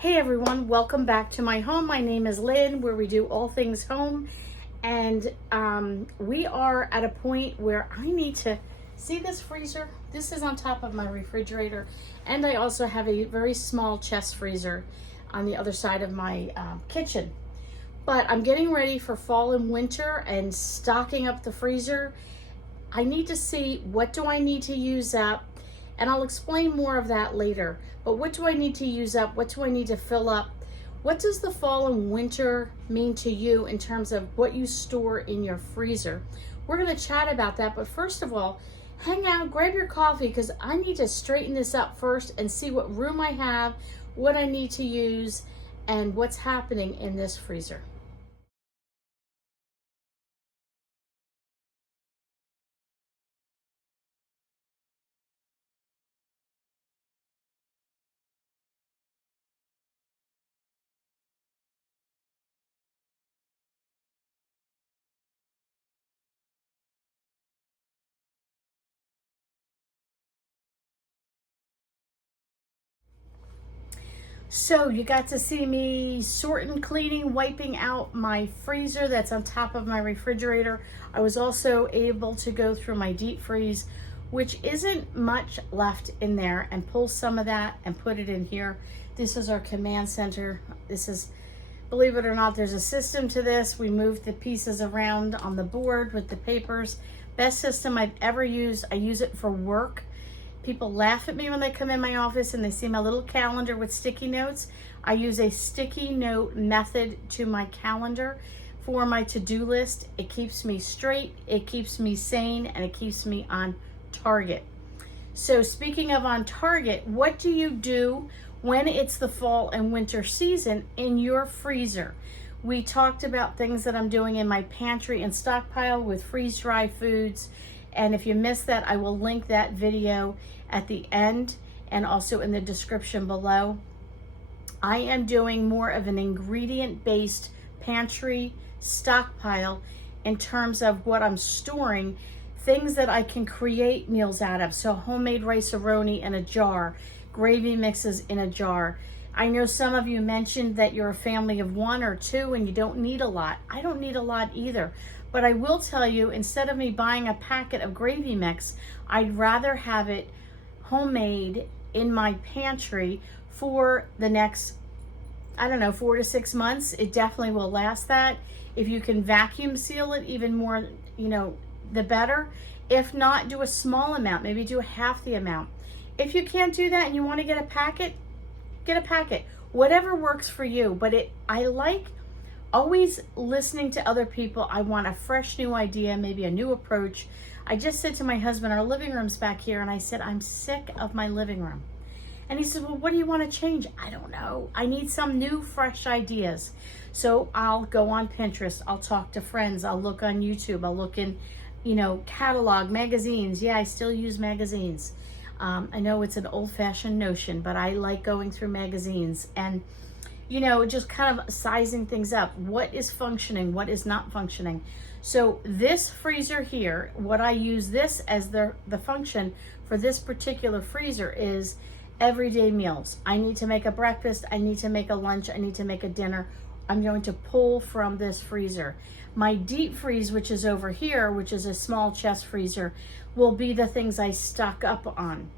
Hey everyone, welcome back to my home. My name is Lynn, where we do all things home. And we are at a point where I need to see this freezer. This is on top of my refrigerator. And I also have a very small chest freezer on the other side of my kitchen. But I'm getting ready for fall and winter and stocking up the freezer. I need to see, what do I need to use up? And I'll explain more of that later. But what do I need to use up? What do I need to fill up? What does the fall and winter mean to you in terms of what you store in your freezer? We're going to chat about that. But first of all, hang out, grab your coffee, because I need to straighten this up first and see what room I have, what I need to use, and what's happening in this freezer. So you got to see me sorting, cleaning, wiping out my freezer that's on top of my refrigerator. I was also able to go through my deep freeze, which isn't much left in there, and pull some of that and put it in here. This is our command center. This is, believe it or not, there's a system to this. We moved the pieces around on the board with the papers. Best system I've ever used. I use it for work. People laugh at me when they come in my office and they see my little calendar with sticky notes. I use a sticky note method to my calendar for my to-do list. It keeps me straight, it keeps me sane, and it keeps me on target. So speaking of on target, what do you do when it's the fall and winter season in your freezer? We talked about things that I'm doing in my pantry and stockpile with freeze-dry foods. And if you missed that, I will link that video at the end and also in the description below. I am doing more of an ingredient-based pantry stockpile in terms of what I'm storing, things that I can create meals out of. So homemade rice-a-roni in a jar, gravy mixes in a jar. I know some of you mentioned that you're a family of one or two and you don't need a lot. I don't need a lot either. But I will tell you, instead of me buying a packet of gravy mix, I'd rather have it homemade in my pantry for the next, 4 to 6 months. It definitely will last that. If you can vacuum seal it even more, the better. If not, do a small amount, maybe do half the amount. If you can't do that and you want to get a packet, get a packet. Whatever works for you. But I like always listening to other people. I want a fresh new idea, maybe a new approach. I just said to my husband, our living room's back here, and I said, I'm sick of my living room. And he said, well, what do you want to change? I don't know. I need some new, fresh ideas. So I'll go on Pinterest. I'll talk to friends. I'll look on YouTube. I'll look in, catalog, magazines. Yeah, I still use magazines. I know it's an old-fashioned notion, but I like going through magazines and just kind of sizing things up. What is functioning? What is not functioning? So this freezer here, what I use this as the function for this particular freezer is everyday meals. I need to make a breakfast. I need to make a lunch. I need to make a dinner. I'm going to pull from this freezer. My deep freeze, which is over here, which is a small chest freezer, will be the things I stock up on.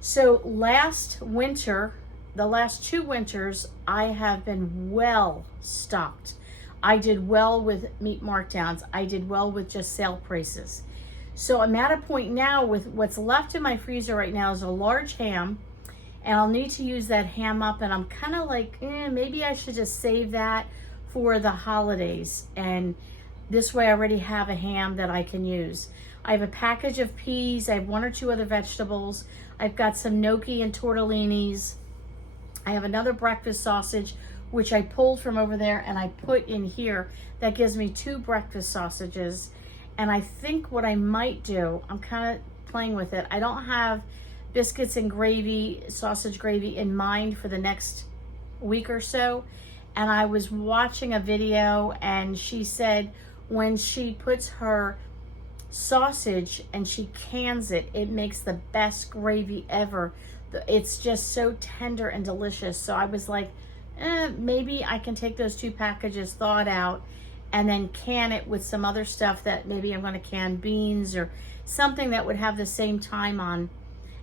So last winter, the last 2 winters, I have been well stocked. I did well with meat markdowns. I did well with just sale prices. So I'm at a point now with what's left in my freezer right now is a large ham, and I'll need to use that ham up, and I'm kind of like, maybe I should just save that for the holidays. And this way I already have a ham that I can use. I have a package of peas. I have 1 or 2 other vegetables. I've got some gnocchi and tortellinis. I have another breakfast sausage, which I pulled from over there and I put in here. That gives me 2 breakfast sausages. And I think what I might do, I'm kind of playing with it. I don't have biscuits and gravy, sausage gravy in mind for the next week or so. And I was watching a video and she said when she puts her sausage and she cans it, it makes the best gravy ever. It's just so tender and delicious. So I was like, maybe I can take those 2 packages thawed out and then can it with some other stuff that maybe I'm going to can beans or something that would have the same time on,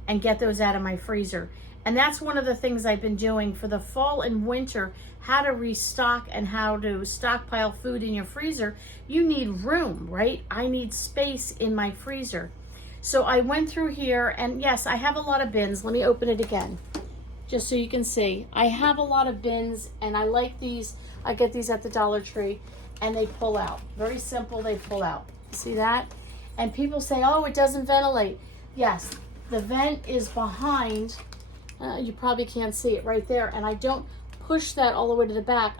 and get those out of my freezer. And that's one of the things I've been doing for the fall and winter, how to restock and how to stockpile food in your freezer. You need room, right? I need space in my freezer. So I went through here, and yes, I have a lot of bins. Let me open it again, just so you can see. I have a lot of bins, and I like these. I get these at the Dollar Tree, and they pull out. Very simple, they pull out. See that? And people say, oh, it doesn't ventilate. Yes, the vent is behind. You probably can't see it right there. And I don't push that all the way to the back.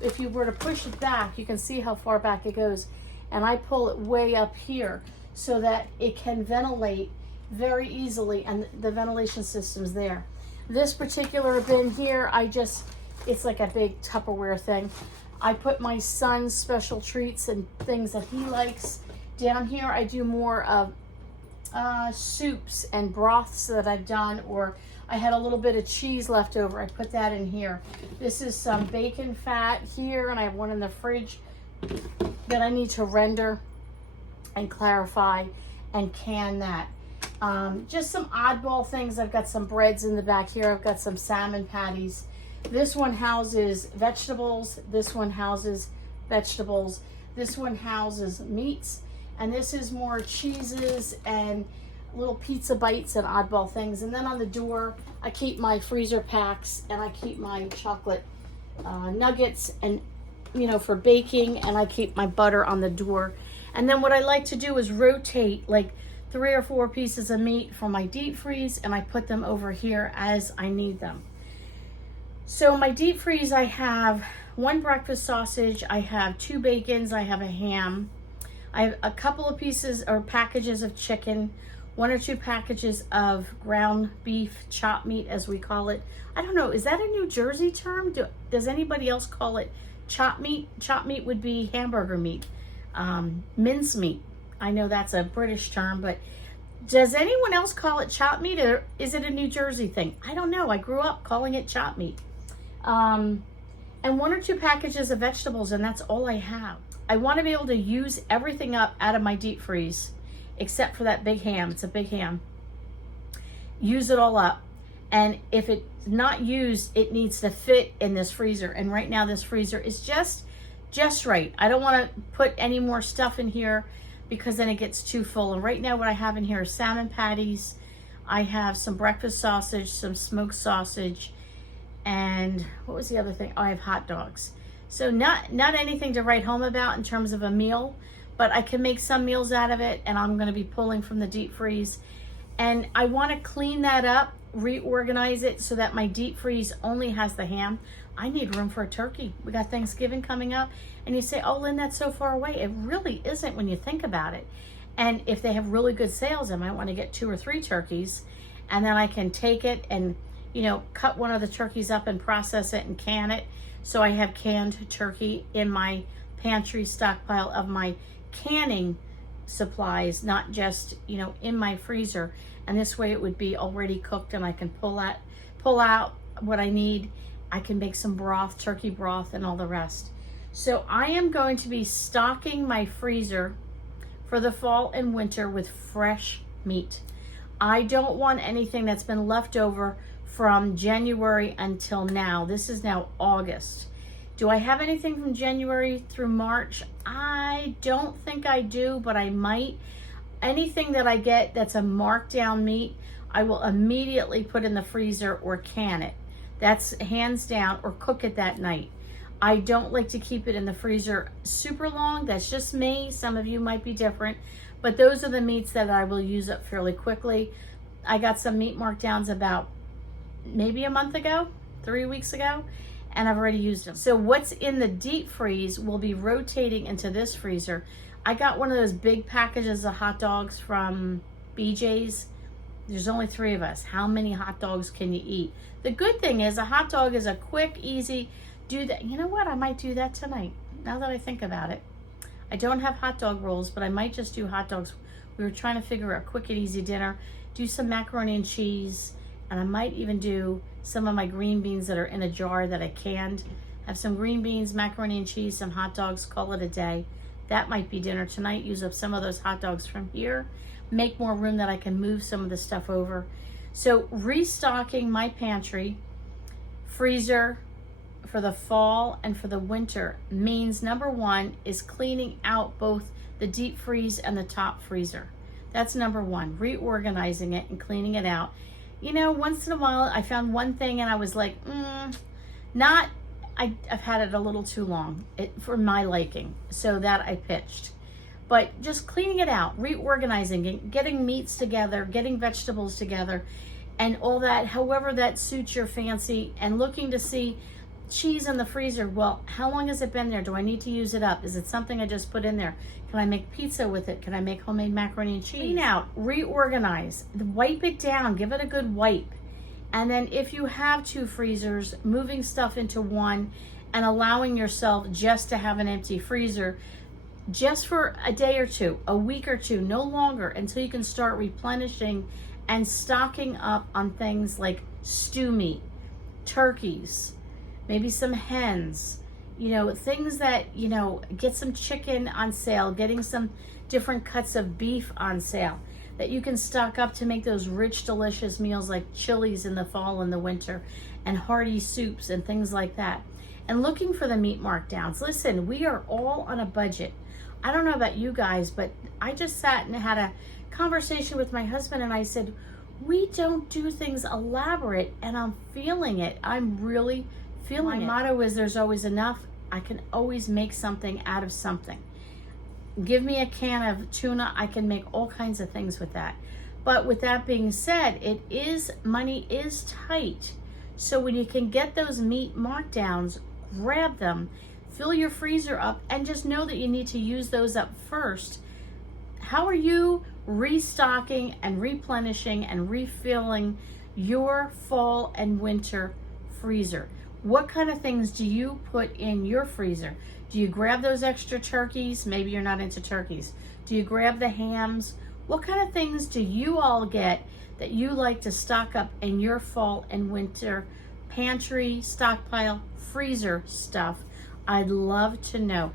If you were to push it back, you can see how far back it goes. And I pull it way up here so that it can ventilate very easily, and the ventilation system's there. This particular bin here, it's like a big Tupperware thing. I put my son's special treats and things that he likes. Down here, I do more of soups and broths that I've done, or I had a little bit of cheese left over. I put that in here. This is some bacon fat here, and I have one in the fridge that I need to render and clarify and can that. Just some oddball things. I've got some breads in the back here. I've got some salmon patties. This one houses vegetables. This one houses vegetables. This one houses meats. And this is more cheeses and little pizza bites and oddball things. And then on the door, I keep my freezer packs, and I keep my chocolate nuggets and, for baking, and I keep my butter on the door. And then what I like to do is rotate like 3 or 4 pieces of meat from my deep freeze, and I put them over here as I need them. So my deep freeze, I have 1 breakfast sausage, I have 2 bacons, I have a ham, I have a couple of pieces or packages of chicken, 1 or 2 packages of ground beef, chop meat as we call it. I don't know, is that a New Jersey term? Does anybody else call it chop meat? Chop meat would be hamburger meat. Mince meat. I know that's a British term, but does anyone else call it chop meat, or is it a New Jersey thing? I don't know. I grew up calling it chop meat. And 1 or 2 packages of vegetables, and that's all I have. I want to be able to use everything up out of my deep freeze, except for that big ham. It's a big ham. Use it all up. And if it's not used, it needs to fit in this freezer. And right now this freezer is just right. I don't want to put any more stuff in here because then it gets too full. And right now what I have in here is salmon patties. I have some breakfast sausage, some smoked sausage, and what was the other thing? Oh, I have hot dogs. So not anything to write home about in terms of a meal, but I can make some meals out of it, and I'm going to be pulling from the deep freeze. And I want to clean that up, reorganize it so that my deep freeze only has the ham. I need room for a turkey. We got Thanksgiving coming up, and you say, oh, Lynn, that's so far away. It really isn't when you think about it. And if they have really good sales, I might want to get 2 or 3 turkeys, and then I can take it and, cut one of the turkeys up and process it and can it. So I have canned turkey in my pantry stockpile of my canning supplies, not just, in my freezer. And this way it would be already cooked, and I can pull out what I need. I can make some broth, turkey broth, and all the rest. So I am going to be stocking my freezer for the fall and winter with fresh meat. I don't want anything that's been left over from January until now. This is now August. Do I have anything from January through March? I don't think I do, but I might. Anything that I get that's a marked down meat, I will immediately put in the freezer or can it. That's hands down, or cook it that night. I don't like to keep it in the freezer super long. That's just me. Some of you might be different, but those are the meats that I will use up fairly quickly. I got some meat markdowns about maybe a month ago, 3 weeks ago, and I've already used them. So what's in the deep freeze will be rotating into this freezer. I got one of those big packages of hot dogs from BJ's. There's only 3 of us. How many hot dogs can you eat? The good thing is a hot dog is a quick, easy, do that. You know what? I might do that tonight, now that I think about it. I don't have hot dog rolls, but I might just do hot dogs. We were trying to figure out a quick and easy dinner. Do some macaroni and cheese And I might even do some of my green beans that are in a jar that I canned. Have some green beans, macaroni and cheese, some hot dogs, call it a day. That might be dinner tonight. Use up some of those hot dogs from here. Make more room that I can move some of the stuff over. So restocking my pantry, freezer for the fall and for the winter means number one is cleaning out both the deep freeze and the top freezer. That's number one, reorganizing it and cleaning it out. You know, once in a while I found one thing and I was like, I've had it a little too long for my liking, so that I pitched. But just cleaning it out, reorganizing, getting meats together, getting vegetables together, and all that, however that suits your fancy, and looking to see cheese in the freezer. Well, how long has it been there? Do I need to use it up? Is it something I just put in there? Can I make pizza with it? Can I make homemade macaroni and cheese? Clean out, reorganize, wipe it down, give it a good wipe. And then if you have two freezers, moving stuff into one and allowing yourself just to have an empty freezer just for a day or two, a week or two, no longer, until you can start replenishing and stocking up on things like stew meat, turkeys, maybe some hens, you know, things that, you know, get some chicken on sale, getting some different cuts of beef on sale that you can stock up to make those rich, delicious meals like chilies in the fall and the winter and hearty soups and things like that. And looking for the meat markdowns. Listen, we are all on a budget. I don't know about you guys, but I just sat and had a conversation with my husband and I said, we don't do things elaborate, and I'm feeling it. I'm really feeling it. My motto is there's always enough. I can always make something out of something. Give me a can of tuna, I can make all kinds of things with that. But with that being said, money is tight. So when you can get those meat markdowns, grab them, fill your freezer up, and just know that you need to use those up first. How are you restocking and replenishing and refilling your fall and winter freezer? What kind of things do you put in your freezer? Do you grab those extra turkeys? Maybe you're not into turkeys. Do you grab the hams? What kind of things do you all get that you like to stock up in your fall and winter pantry, stockpile, freezer stuff? I'd love to know.